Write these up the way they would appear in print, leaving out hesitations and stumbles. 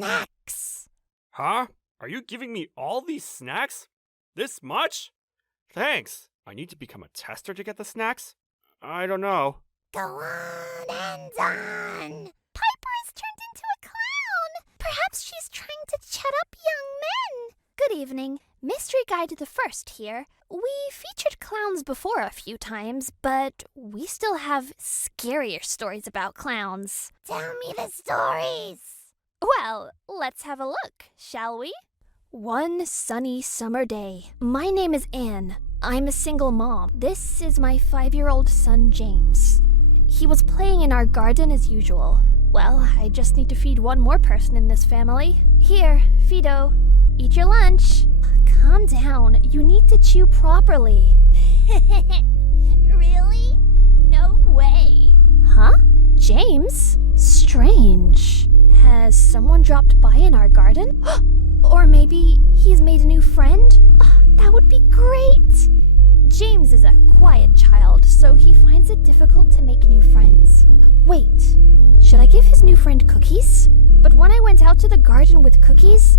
snacks. Huh? Are you giving me all these snacks? This much? Thanks. I need to become a tester to get the snacks? I don't know. Go on and on. Piper has turned into a clown. Perhaps she's trying to chat up young men. Good evening. Mystery Guide to the First here. We featured clowns before a few times, but we still have scarier stories about clowns. Tell me the stories. Well, let's have a look, shall we? One sunny summer day. My name is Anne. I'm a single mom. This is my 5-year-old son, James. He was playing in our garden as usual. Well, I just need to feed one more person in this family. Here, Fido, eat your lunch. Calm down. You need to chew properly. Really? No way. Huh? James? Strange. Has someone dropped by in our garden? Or maybe he's made a new friend? That would be great. James is a quiet child, so he finds it difficult to make new friends. Wait, should I give his new friend cookies? But when I went out to the garden with cookies,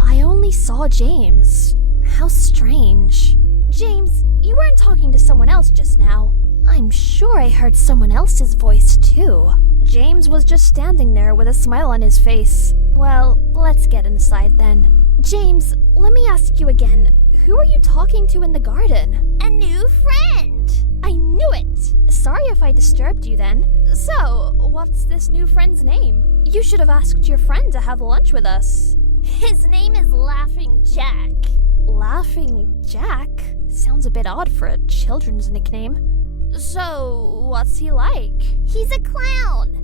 I only saw James. How strange. James, you weren't talking to someone else just now. I'm sure I heard someone else's voice too. James was just standing there with a smile on his face. Well, let's get inside then. James, let me ask you again. Who are you talking to in the garden? A new friend. I knew it. Sorry if I disturbed you then. So, what's this new friend's name? You should have asked your friend to have lunch with us. His name is Laughing Jack. Laughing Jack? Sounds a bit odd for a children's nickname. So, what's he like? He's a clown.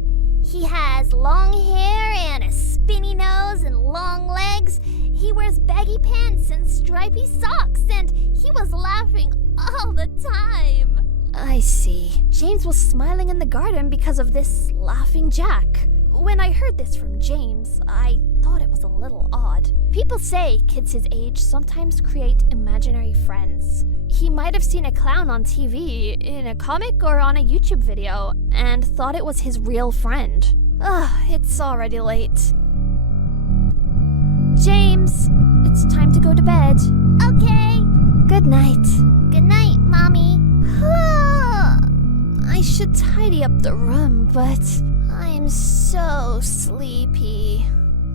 He has long hair and a spinny nose and long legs. He wears baggy pants and stripy socks, and he was laughing all the time. I see. James was smiling in the garden because of this Laughing Jack. When I heard this from James, I thought it was a little odd. People say kids his age sometimes create imaginary friends. He might have seen a clown on TV, in a comic, or on a YouTube video, and thought it was his real friend. It's already late. James, it's time to go to bed. Okay. Good night. Good night, Mommy. I should tidy up the room, but I'm so sleepy.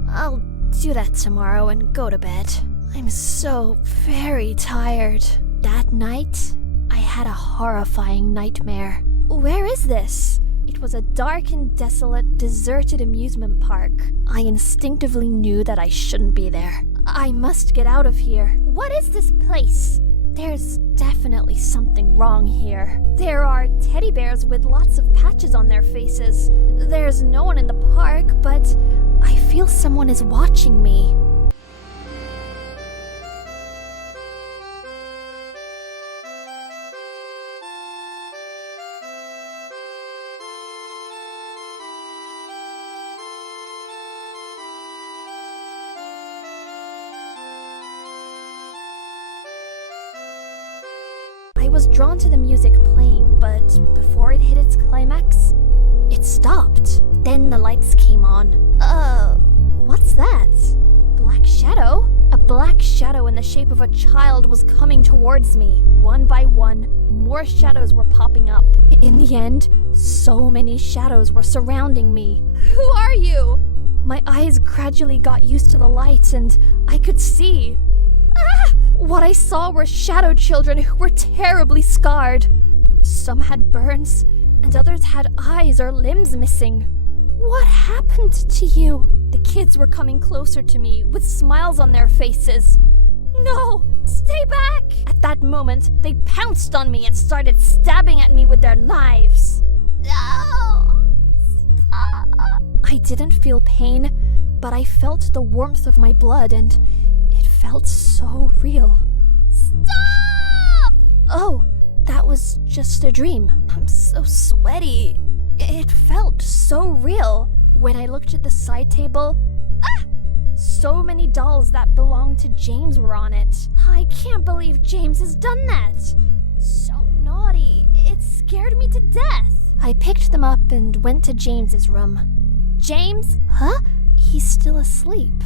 I'll do that tomorrow and go to bed. I'm so very tired. That night, I had a horrifying nightmare. Where is this? It was a dark and desolate, deserted amusement park. I instinctively knew that I shouldn't be there. I must get out of here. What is this place? There's definitely something wrong here. There are teddy bears with lots of patches on their faces. There's no one in the park, but I feel someone is watching me. I was drawn to the music playing, but before it hit its climax, it stopped. Then the lights came on. What's that? Black shadow? A black shadow in the shape of a child was coming towards me. One by one, more shadows were popping up. In the end, so many shadows were surrounding me. Who are you? My eyes gradually got used to the light, and I could see. What I saw were shadow children who were terribly scarred. Some had burns, and others had eyes or limbs missing. What happened to you? The kids were coming closer to me with smiles on their faces. No! Stay back! At that moment, they pounced on me and started stabbing at me with their knives. No! Stop! I didn't feel pain, but I felt the warmth of my blood, and it felt so real. Stop! Oh, that was just a dream. I'm so sweaty. It felt so real. When I looked at the side table, so many dolls that belonged to James were on it. I can't believe James has done that. So naughty. It scared me to death. I picked them up and went to James's room. James? Huh? he's still asleep.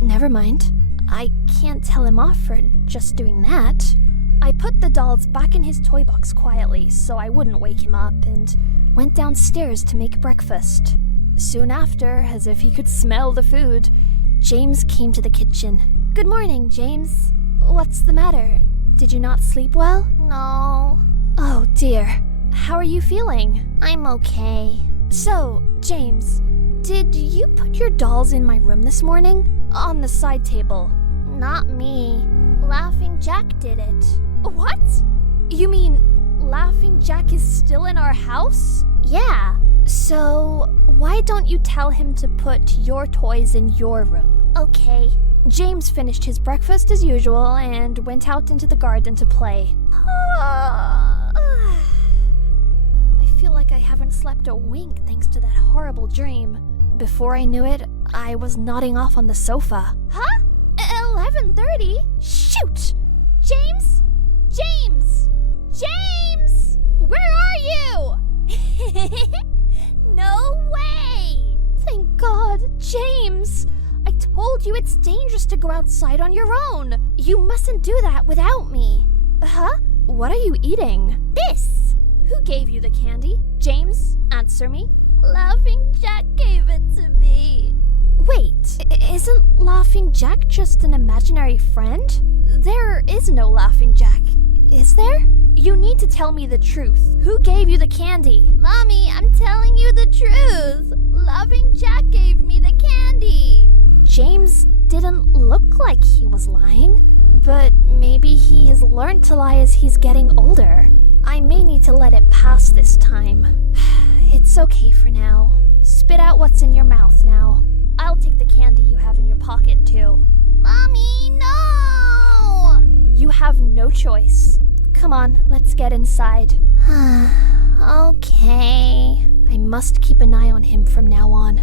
Never mind. I can't tell him off for just doing that. I put the dolls back in his toy box quietly so I wouldn't wake him up and went downstairs to make breakfast. Soon after, as if he could smell the food, James came to the kitchen. Good morning, James. What's the matter? Did you not sleep well? No. Oh dear. How are you feeling? I'm okay. So, James, did you put your dolls in my room this morning? On the side table. Not me. Laughing Jack did it. What? You mean Laughing Jack is still in our house? Yeah. So, why don't you tell him to put your toys in your room? Okay. James finished his breakfast as usual and went out into the garden to play. I feel like I haven't slept a wink thanks to that horrible dream. Before I knew it, I was nodding off on the sofa. Huh? 11:30? Shoot! James? James! James! Where are you? No way! Thank God, James! I told you it's dangerous to go outside on your own. You mustn't do that without me. Huh? What are you eating? This! Who gave you the candy? James, answer me. Laughing Jack gave it to me. Wait, isn't Laughing Jack just an imaginary friend? There is no Laughing Jack, is there? You need to tell me the truth. Who gave you the candy? Mommy, I'm telling you the truth. Laughing Jack gave me the candy. James didn't look like he was lying, but maybe he has learned to lie as he's getting older. I may need to let it pass this time. It's okay for now. Spit out what's in your mouth now. I'll take the candy you have in your pocket, too. Mommy, no! You have no choice. Come on, let's get inside. Okay. I must keep an eye on him from now on.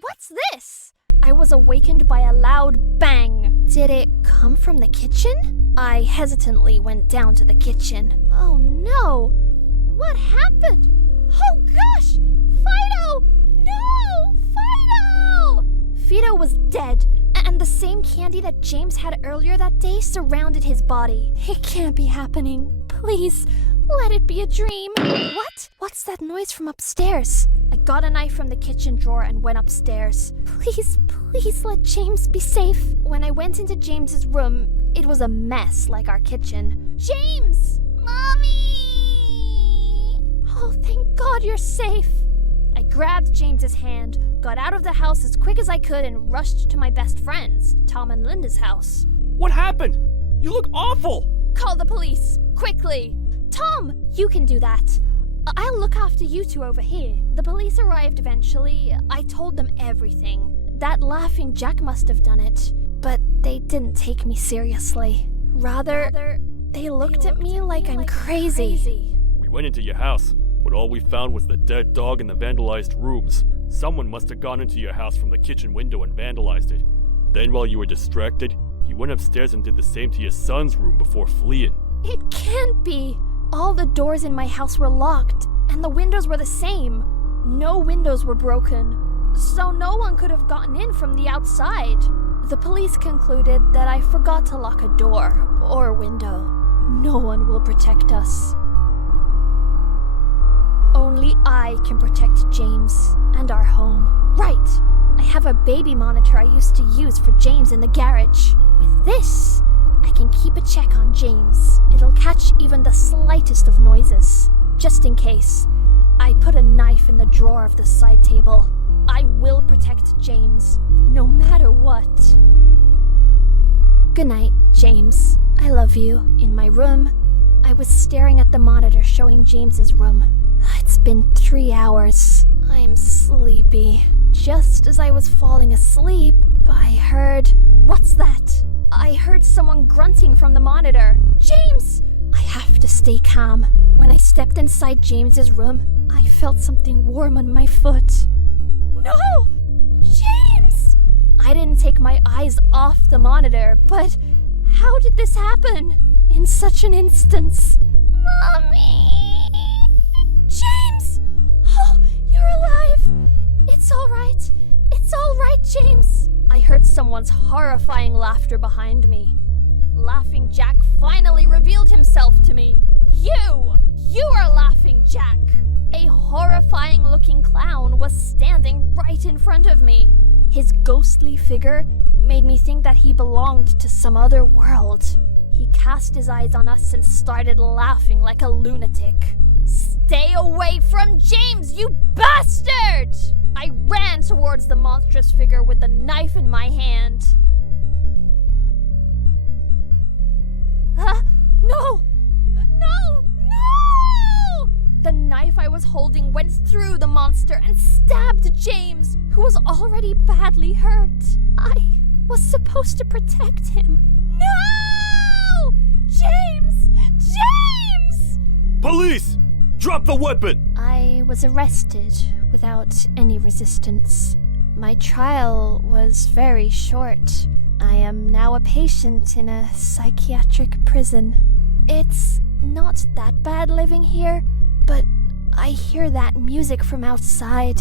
What's this? I was awakened by a loud bang. Did it come from the kitchen? I hesitantly went down to the kitchen. Oh no! What happened? Oh gosh! Fido! No! Fido! Fido was dead, and the same candy that James had earlier that day surrounded his body. It can't be happening. Please, let it be a dream. What? What's that noise from upstairs? I got a knife from the kitchen drawer and went upstairs. Please let James be safe. When I went into James's room, it was a mess like our kitchen. James! Mommy! Oh, thank God you're safe. I grabbed James's hand, got out of the house as quick as I could, and rushed to my best friends, Tom and Linda's house. What happened? You look awful! Call the police, quickly! Tom, you can do that. I'll look after you two over here. The police arrived eventually. I told them everything. That Laughing Jack must have done it. But they didn't take me seriously. Rather, they looked at me like I'm crazy. We went into your house, but all we found was the dead dog and the vandalized rooms. Someone must have gone into your house from the kitchen window and vandalized it. Then while you were distracted, he went upstairs and did the same to your son's room before fleeing. It can't be. All the doors in my house were locked, and the windows were the same. No windows were broken, so no one could have gotten in from the outside. The police concluded that I forgot to lock a door or a window. No one will protect us. Only I can protect James and our home. Right! I have a baby monitor I used to use for James in the garage. With this, I can keep a check on James. It'll catch even the slightest of noises. Just in case, I put a knife in the drawer of the side table. I will protect James, no matter what. Good night, James. I love you. In my room, I was staring at the monitor showing James's room. It's been 3 hours. I'm sleepy. Just as I was falling asleep, I heard... What's that? I heard someone grunting from the monitor. James! I have to stay calm. When I stepped inside James's room, I felt something warm on my foot. No! James! I didn't take my eyes off the monitor, but how did this happen? In such an instance? Mommy! James! Oh, James! I heard someone's horrifying laughter behind me. Laughing Jack finally revealed himself to me. You are Laughing Jack! A horrifying-looking clown was standing right in front of me. His ghostly figure made me think that he belonged to some other world. He cast his eyes on us and started laughing like a lunatic. Stay away from James, you bastard! I ran towards the monstrous figure with the knife in my hand. No! No! No! The knife I was holding went through the monster and stabbed James, who was already badly hurt. I was supposed to protect him. No! James! James! Police! Drop the weapon! I was arrested without any resistance. My trial was very short. I am now a patient in a psychiatric prison. It's not that bad living here, but I hear that music from outside.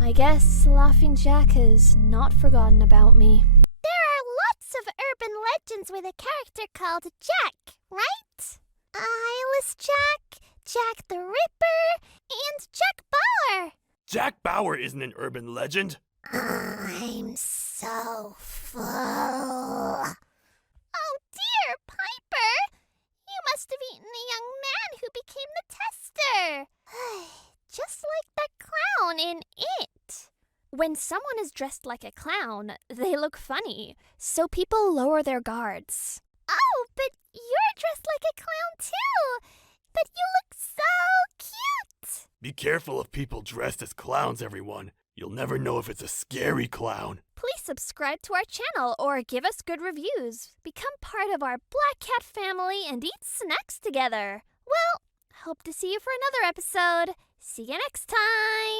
I guess Laughing Jack has not forgotten about me. There are lots of urban legends with a character called Jack, right? Eyeless Jack, Jack the Ripper, and Jack Bauer. Jack Bauer isn't an urban legend. I'm so full. Oh dear, Piper! You must have eaten the young man who became the tester. Just like that clown in It. When someone is dressed like a clown, they look funny, so people lower their guards. Oh, but you're dressed like a clown too. But you look so cute. Be careful of people dressed as clowns, everyone. You'll never know if it's a scary clown. Please subscribe to our channel or give us good reviews. Become part of our Black Cat family and eat snacks together. Well, hope to see you for another episode. See you next time.